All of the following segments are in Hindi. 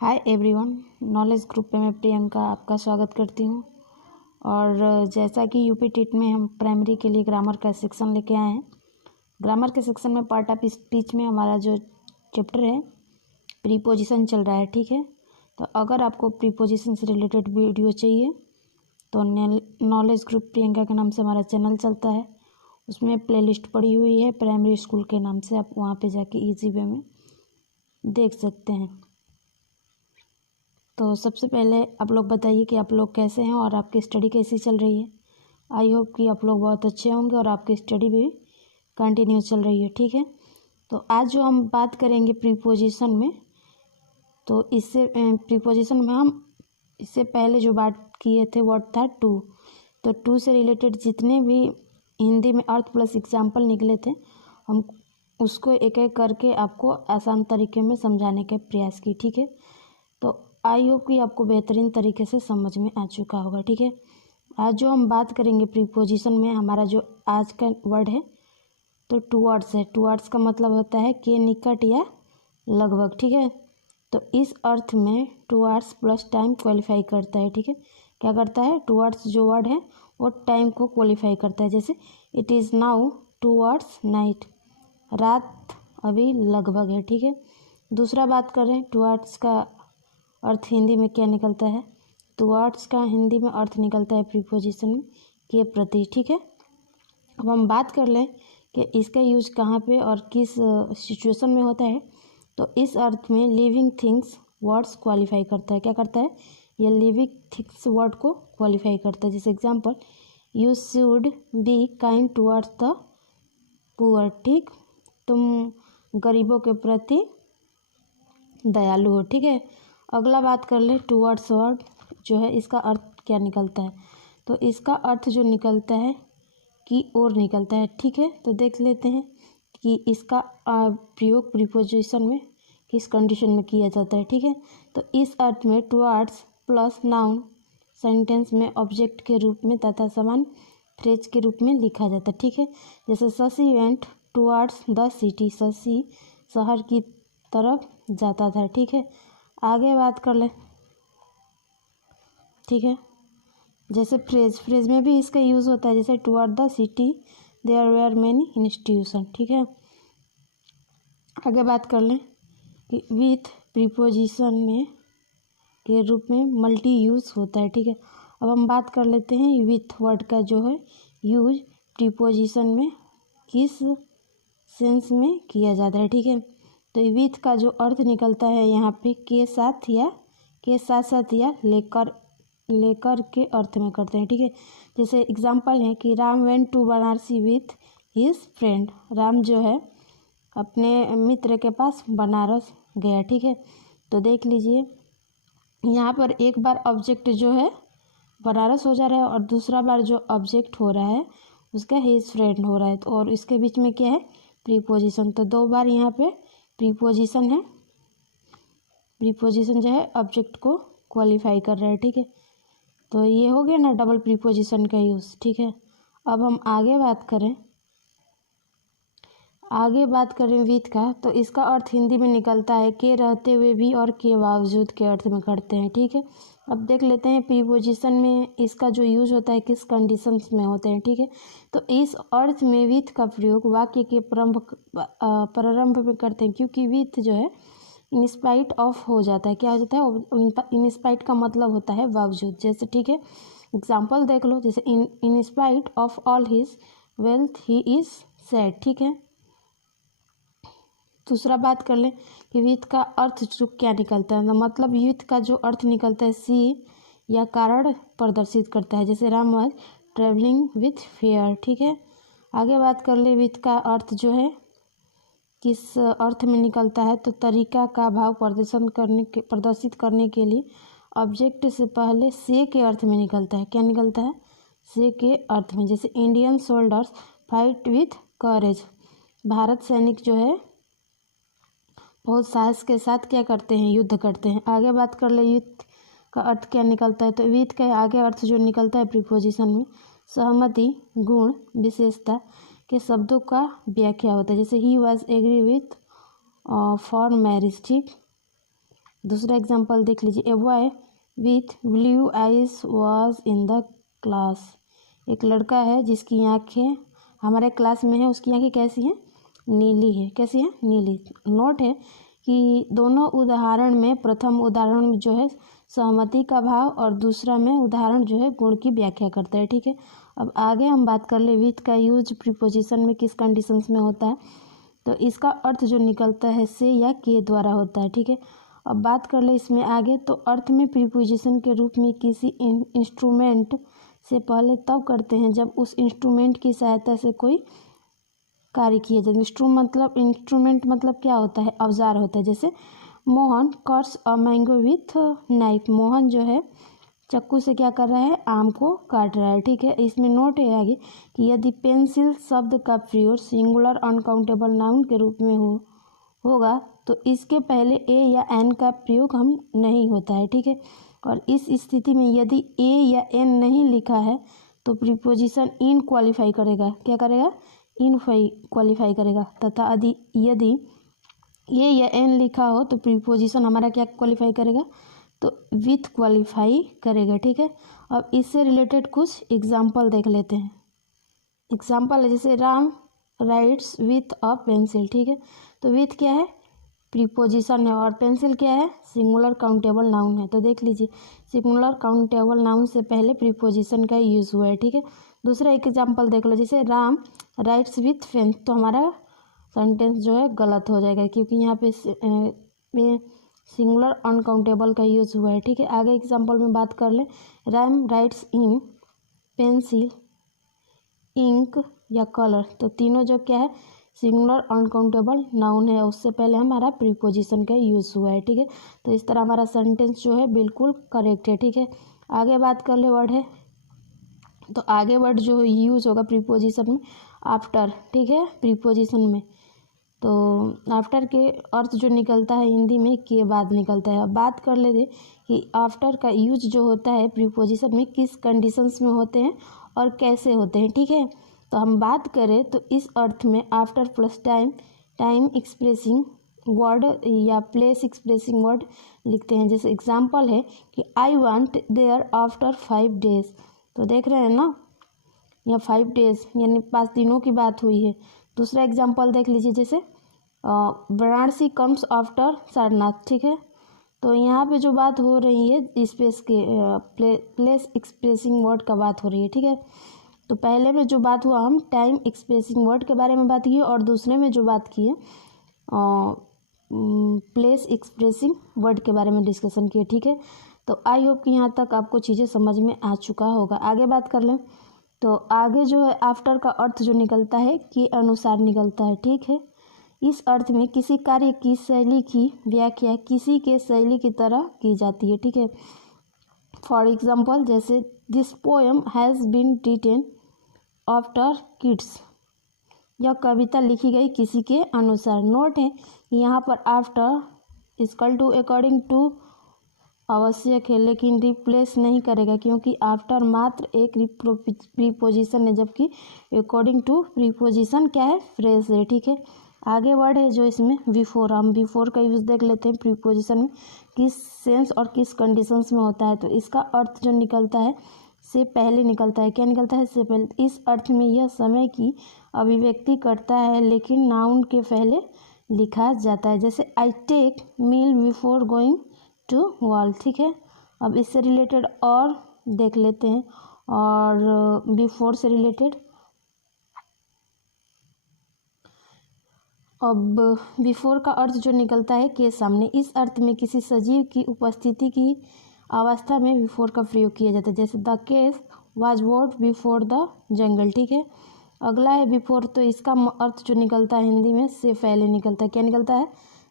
हाय एवरीवन, नॉलेज ग्रुप पे मैं प्रियंका आपका स्वागत करती हूँ। और जैसा कि यूपी टेट में हम प्राइमरी के लिए ग्रामर का सेक्शन लेके आए हैं। ग्रामर के सेक्शन में पार्ट ऑफ स्पीच में हमारा जो चैप्टर है प्रीपोजिशन चल रहा है, ठीक है। तो अगर आपको प्रीपोजिशन से रिलेटेड वीडियो चाहिए तो नॉलेज ग्रुप प्रियंका के नाम से हमारा चैनल चलता है, उसमें प्लेलिस्ट पड़ी हुई है प्राइमरी स्कूल के नाम से। आप वहाँ पे जाके ईजी वे में देख सकते हैं। तो सबसे पहले आप लोग बताइए कि आप लोग कैसे हैं और आपकी स्टडी कैसी चल रही है। आई होप कि आप लोग बहुत अच्छे होंगे और आपकी स्टडी भी कंटिन्यू चल रही है, ठीक है। तो आज जो हम बात करेंगे प्रीपोजिशन में, तो इससे प्रीपोजिशन में हम इससे पहले जो बात किए थे वर्ड था टू। तो टू से रिलेटेड जितने भी हिंदी में अर्थ प्लस एग्जाम्पल निकले थे, हम उसको एक एक करके आपको आसान तरीके में समझाने का प्रयास की, ठीक है। तो आई होप कि आपको बेहतरीन तरीके से समझ में आ चुका होगा, ठीक है। आज जो हम बात करेंगे प्रीपोजिशन में, हमारा जो आज का वर्ड है तो टुवर्ड्स है। टुवर्ड्स का मतलब होता है के निकट या लगभग, ठीक है। तो इस अर्थ में टुवर्ड्स प्लस टाइम क्वालिफाई करता है, ठीक है। क्या करता है? टुवर्ड्स जो वर्ड है वो टाइम को क्वालिफाई करता है। जैसे it is now towards night, रात अभी लगभग है, ठीक है। दूसरा बात करें टुवर्ड्स का अर्थ हिंदी में क्या निकलता है। टुवर्ड्स का हिंदी में अर्थ निकलता है प्रीपोजिशन में के प्रति, ठीक है। अब हम बात कर लें कि इसका यूज कहाँ पे और किस सिचुएशन में होता है। तो इस अर्थ में लिविंग थिंग्स वर्ड्स क्वालिफाई करता है। क्या करता है? ये लिविंग थिंग्स वर्ड को क्वालिफाई करता है। जैसे example, you should be kind towards the poor, ठीक। तुम गरीबों के प्रति दयालु हो, ठीक है। अगला बात कर ले टुवर्ड्स वर्ड जो है, इसका अर्थ क्या निकलता है। तो इसका अर्थ जो निकलता है की ओर निकलता है, ठीक है। तो देख लेते हैं कि इसका प्रयोग प्रीपोजिशन में किस कंडीशन में किया जाता है, ठीक है। तो इस अर्थ में टुवर्ड्स प्लस नाउन सेंटेंस में ऑब्जेक्ट के रूप में तथा समान फ्रेज के रूप में लिखा जाता है, ठीक है। जैसे Shashi went towards the city, Shashi शहर की तरफ जाता था, ठीक है। आगे बात कर ले, ठीक है। जैसे फ्रेज में भी इसका यूज़ होता है। जैसे toward the city there where many institution, ठीक है। आगे बात कर लें कि विथ प्रीपोजिशन में के रूप में मल्टी यूज होता है, ठीक है। अब हम बात कर लेते हैं विथ वर्ड का जो है यूज प्रीपोजिशन में किस सेंस में किया जाता है, ठीक है। तो विथ का जो अर्थ निकलता है यहाँ पे के साथ या के साथ साथ या लेकर के अर्थ में करते हैं, ठीक है। जैसे एग्जाम्पल है कि Ram went to Banarasi with his friend, Ram जो है अपने मित्र के पास बनारस गया, ठीक है। तो देख लीजिए यहाँ पर एक बार ऑब्जेक्ट जो है बनारस हो जा रहा है और दूसरा बार जो ऑब्जेक्ट हो रहा है उसका हिज फ्रेंड हो रहा है। तो और इसके बीच में क्या है? प्रीपोजिशन। तो दो बार यहाँ पे प्रीपोजिशन है। प्रीपोजिशन जो है ऑब्जेक्ट को क्वालिफाई कर रहा है, ठीक है। तो ये हो गया ना डबल प्रीपोजिशन का यूज़, ठीक है। अब हम आगे बात करें विथ का। तो इसका अर्थ हिंदी में निकलता है के रहते हुए भी और के बावजूद के अर्थ में करते हैं, ठीक है। अब देख लेते हैं प्रीपोजिशन में इसका जो यूज होता है किस कंडीशंस में होते हैं, ठीक है। तो इस अर्थ में विथ का प्रयोग वाक्य के प्रारंभ में करते हैं, क्योंकि विथ जो है इंस्पाइट ऑफ हो जाता है। क्या हो जाता है? इंस्पाइट का मतलब होता है बावजूद, जैसे, ठीक है। एग्जाम्पल देख लो, जैसे in spite of all his wealth he is sad, ठीक है। दूसरा बात कर ले कि विथ का अर्थ जो क्या निकलता है। तो मतलब विथ का जो अर्थ निकलता है सी या कारण प्रदर्शित करता है। जैसे Ram was travelling with fair, ठीक है। आगे बात कर ले विथ का अर्थ जो है किस अर्थ में निकलता है। तो तरीका का भाव प्रदर्शित करने के लिए ऑब्जेक्ट से पहले से के अर्थ में निकलता है। क्या निकलता है? से के अर्थ में। जैसे इंडियन सोल्जर्स फाइट विथ करेज, भारत सैनिक जो है बहुत साहस के साथ क्या करते हैं? युद्ध करते हैं। आगे बात कर ले युद्ध का अर्थ क्या निकलता है। तो विथ का आगे अर्थ जो निकलता है प्रीपोजिशन में सहमति, गुण, विशेषता के शब्दों का व्याख्या होता है। जैसे he was agree with for marriage, ठीक। दूसरा एग्जाम्पल देख लीजिए, a boy with blue eyes was in the class. एक लड़का है जिसकी आँखें हमारे क्लास में है, उसकी आँखें कैसी हैं? नीली है। कैसी है? नीली। नोट है कि दोनों उदाहरण में प्रथम उदाहरण जो है सहमति का भाव और दूसरा में उदाहरण जो है गुण की व्याख्या करता है। ठीक है, अब आगे हम बात कर ले विथ का यूज प्रीपोजिशन में किस कंडीशंस में होता है। तो इसका अर्थ जो निकलता है से या के द्वारा होता है। ठीक है, अब बात कर ले इसमें आगे। तो अर्थ में प्रीपोजिशन के रूप में किसी इंस्ट्रूमेंट से पहले तब करते हैं जब उस इंस्ट्रूमेंट की सहायता से कोई कार्य किया जाए। इंस्ट्रूमेंट मतलब क्या होता है? औजार होता है। जैसे Mohan cuts a mango with knife. Mohan जो है चाकू से क्या कर रहा है? आम को काट रहा है। ठीक है, इसमें नोट है आगे कि यदि पेंसिल शब्द का प्रयोग सिंगुलर अनकाउंटेबल नाउन के रूप में होगा तो इसके पहले ए या एन का प्रयोग हम नहीं होता है। ठीक है, और इस स्थिति में यदि ए या एन नहीं लिखा है तो प्रीपोजिशन इन क्वालिफाई करेगा। क्या करेगा? इन क्वालिफाई करेगा। तथा यदि ए या एन लिखा हो तो प्रीपोजिशन हमारा क्या क्वालिफाई करेगा? तो विथ क्वालिफाई करेगा। ठीक है, अब इससे रिलेटेड कुछ एग्जाम्पल देख लेते हैं। एग्जाम्पल है जैसे Ram rights with a pencil. ठीक है, तो विथ क्या है? प्रीपोजिशन है, और पेंसिल क्या है? सिंगुलर काउंटेबल नाउन है। तो देख लीजिए, सिंगुलर काउंटेबल नाउन से पहले प्रीपोजिशन का यूज हुआ है। ठीक है, दूसरा एक एग्जाम्पल देख लो, जैसे राम राइट्स विथ पेन। तो हमारा सेंटेंस जो है गलत हो जाएगा क्योंकि यहाँ पे सिंगुलर अनकाउंटेबल का यूज हुआ है। ठीक है, आगे एग्जाम्पल में बात कर ले, Ram writes in pencil ink या कलर। तो तीनों जो क्या है? सिंगुलर अनकाउंटेबल नाउन है, उससे पहले हमारा प्रीपोजिशन का यूज हुआ है। ठीक है, तो इस तरह हमारा सेंटेंस जो है बिल्कुल करेक्ट है। ठीक है, आगे बात कर ले वर्ड है। तो आगे वर्ड जो यूज होगा प्रीपोजिशन में आफ्टर। ठीक है, प्रीपोजिशन में तो आफ्टर के अर्थ जो निकलता है हिंदी में के बाद निकलता है। अब बात कर लेते कि आफ्टर का यूज जो होता है प्रीपोजिशन में किस कंडीशंस में होते हैं और कैसे होते हैं। ठीक है, तो हम बात करें तो इस अर्थ में after plus time expressing word या प्लेस एक्सप्रेसिंग वर्ड लिखते हैं। जैसे एग्जांपल है कि I want there after 5 days। तो देख रहे हैं ना, यहाँ 5 days यानी 5 दिनों की बात हुई है। दूसरा एग्जांपल देख लीजिए, जैसे वाराणसी कम्स आफ्टर सारनाथ। ठीक है, तो यहाँ पे जो बात हो रही है स्पेस के प्लेस एक्सप्रेसिंग वर्ड का बात हो रही है। ठीक है, तो पहले में जो बात हुआ हम टाइम एक्सप्रेसिंग वर्ड के बारे में बात की और दूसरे में जो बात की है प्लेस एक्सप्रेसिंग वर्ड के बारे में डिस्कशन किए। ठीक है, तो आई होप कि यहाँ तक आपको चीज़ें समझ में आ चुका होगा। आगे बात कर लें तो आगे जो है आफ्टर का अर्थ जो निकलता है के अनुसार निकलता है। ठीक है, इस अर्थ में किसी कार्य की शैली की व्याख्या किसी के शैली की तरह की जाती है। ठीक है, फॉर एग्जाम्पल जैसे this poem has been written after kids. यह कविता लिखी गई किसी के अनुसार। नोट है यहाँ पर after equal to according to आवश्यक है लेकिन रिप्लेस नहीं करेगा क्योंकि आफ्टर मात्र एक प्रीपोजिशन है जबकि अकॉर्डिंग टू प्रीपोजिशन क्या है? फ्रेज है। ठीक है, आगे वर्ड है जो इसमें बिफोर। हम बिफोर का यूज़ देख लेते हैं प्रीपोजिशन में किस सेंस और किस कंडीशंस में होता है। तो इसका अर्थ जो निकलता है से पहले निकलता है। क्या निकलता है? से पहले। इस अर्थ में यह समय की अभिव्यक्ति करता है लेकिन नाउन के पहले लिखा जाता है। जैसे I take meal before going to wall. ठीक है, अब इससे रिलेटेड और देख लेते हैं और बिफोर से रिलेटेड। अब बिफोर का अर्थ जो निकलता है के सामने। इस अर्थ में किसी सजीव की उपस्थिति की अवस्था में बिफोर का प्रयोग किया जाता है। जैसे the case was what before the jungle. ठीक है, अगला है बिफोर। तो इसका अर्थ जो निकलता है हिंदी में से पहले निकलता है। क्या निकलता है?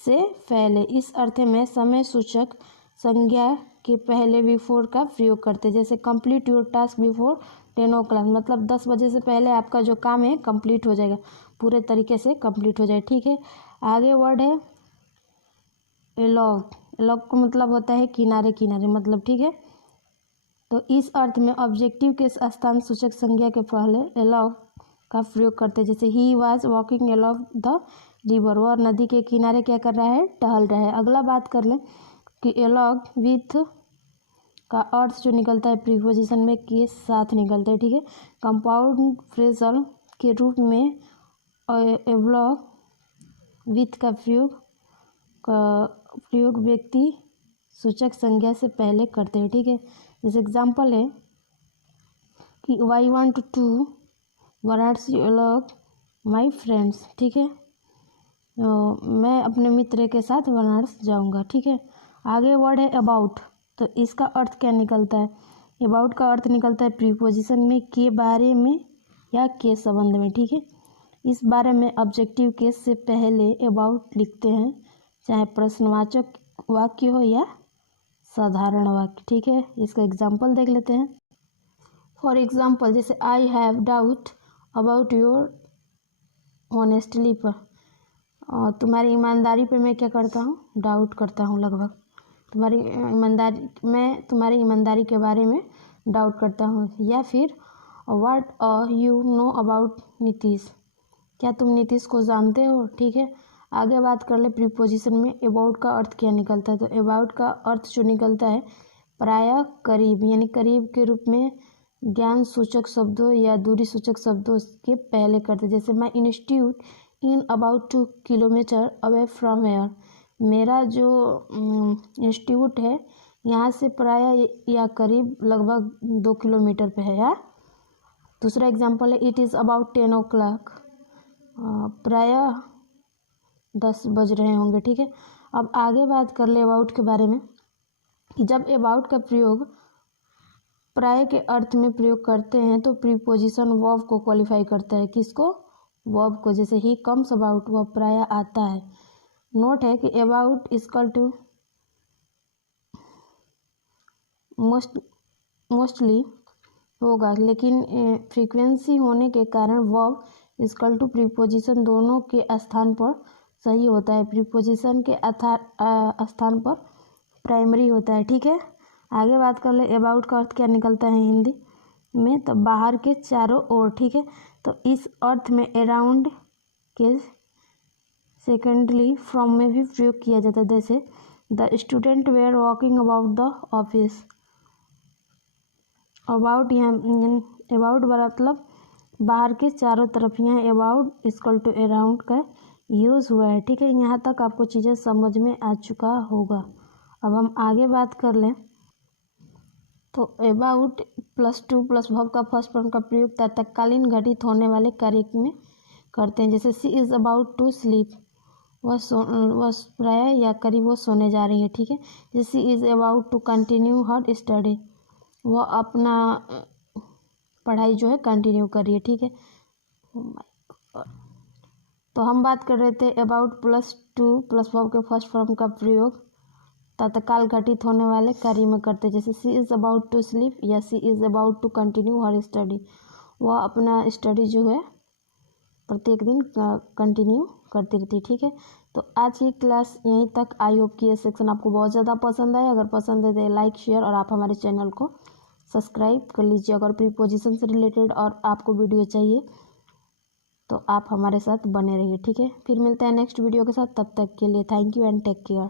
से पहले। इस अर्थ में समय सूचक संज्ञा के पहले बिफोर का प्रयोग करते हैं। जैसे complete your task before 10 o'clock, मतलब 10 बजे से पहले आपका जो काम है कंप्लीट हो जाएगा, पूरे तरीके से कंप्लीट हो जाए। ठीक है, आगे वर्ड है एलॉग। एलॉग को मतलब होता है किनारे किनारे मतलब। ठीक है, तो इस अर्थ में ऑब्जेक्टिव के स्थान सूचक संज्ञा के पहले एलॉग का प्रयोग करते हैं। जैसे he was walking along the river, वह नदी के किनारे क्या कर रहा है? टहल रहा है। अगला बात कर लें कि अलॉन्ग विथ का अर्थ जो निकलता है प्रीपोजिशन में के साथ निकलता है, ठीक है। कंपाउंड फ्रेजल के रूप में अलॉन्ग विथ का प्रयोग व्यक्ति सूचक संज्ञा से पहले करते हैं, ठीक है। जैसे एग्जाम्पल है कि I want to Varanasi along my friends, ठीक है। मैं अपने मित्र के साथ वाराणसी जाऊंगा, ठीक है। आगे वर्ड है अबाउट, तो इसका अर्थ क्या निकलता है? अबाउट का अर्थ निकलता है प्रीपोजिशन में के बारे में या के संबंध में, ठीक है। इस बारे में ऑब्जेक्टिव केस से पहले अबाउट लिखते हैं, चाहे प्रश्नवाचक वाक्य हो या साधारण वाक्य, ठीक है। इसका एग्जाम्पल देख लेते हैं। फॉर एग्जाम्पल जैसे I have doubt about your honestly पर, तुम्हारी ईमानदारी पे मैं क्या करता हूँ? डाउट करता हूँ। लगभग मैं तुम्हारी ईमानदारी के बारे में डाउट करता हूँ। या फिर what you know about Nitish, क्या तुम नीतीश को जानते हो, ठीक है। आगे बात कर ले प्रीपोजिशन में अबाउट का अर्थ क्या निकलता है। तो अबाउट का अर्थ जो निकलता है प्रायः करीब, यानी करीब के रूप में ज्ञान सूचक शब्दों या दूरी सूचक शब्दों के पहले करते। जैसे my institute in about 2 kilometre away from here, मेरा जो इंस्टीट्यूट है यहाँ से प्रायः या करीब लगभग 2 किलोमीटर पे है यार। दूसरा एग्जांपल है इट इज़ अबाउट 10 o'clock, प्रायः 10 बज रहे होंगे, ठीक है। अब आगे बात कर ले अबाउट के बारे में कि जब अबाउट का प्रयोग प्राय के अर्थ में प्रयोग करते हैं तो प्रीपोजिशन वर्ब को क्वालिफाई करता है। किसको? वर्ब को। जैसे ही कम्स अबाउट, वह प्राय आता है। नोट है कि अबाउट इक्वल टू मोस्टली होगा, लेकिन फ्रीक्वेंसी होने के कारण वर्ब इक्वल टू प्रीपोजिशन दोनों के स्थान पर सही होता है। प्रीपोजिशन के स्थान पर प्राइमरी होता है, ठीक है। आगे बात कर ले अबाउट का अर्थ क्या निकलता है हिंदी में। तो बाहर के चारों ओर, ठीक है। तो इस अर्थ में अराउंड के सेकेंडली फ्रॉम में भी प्रयोग किया जाता है। जैसे the student were walking about the office, about यहाँ अबाउट मतलब बाहर के चारों तरफ, यहाँ अबाउट इक्वल टू अराउंड का यूज़ हुआ है, ठीक है। यहाँ तक आपको चीज़ें समझ में आ चुका होगा। अब हम आगे बात कर लें तो अबाउट +2 प्लस वर्ब का फर्स्ट फॉर्म का प्रयोग तत्कालीन घटित होने वाले कार्य में करते हैं। जैसे she is about to sleep, वह प्राय या करीब वो सोने जा रही है, ठीक है। जैसे she is about to continue her study, वह अपना पढ़ाई जो है कंटिन्यू कर रही है, ठीक है। तो हम बात कर रहे थे अबाउट +2 प्लस वर्ब के फर्स्ट फॉर्म का प्रयोग तत्काल घटित होने वाले कार्य में करते। जैसे she is about to sleep या she is about to continue her study, वह अपना स्टडी जो है प्रत्येक दिन कंटिन्यू करती रहती है, ठीक है। तो आज की क्लास यहीं तक। आई होप कि ये सेक्शन आपको बहुत ज़्यादा पसंद आए। अगर पसंद है तो लाइक शेयर और आप हमारे चैनल को सब्सक्राइब कर लीजिए। अगर प्रीपोजिशन से रिलेटेड और आपको वीडियो चाहिए तो आप हमारे साथ बने रहिए, ठीक है। फिर मिलते हैं नेक्स्ट वीडियो के साथ, तब तक के लिए thank you and take care.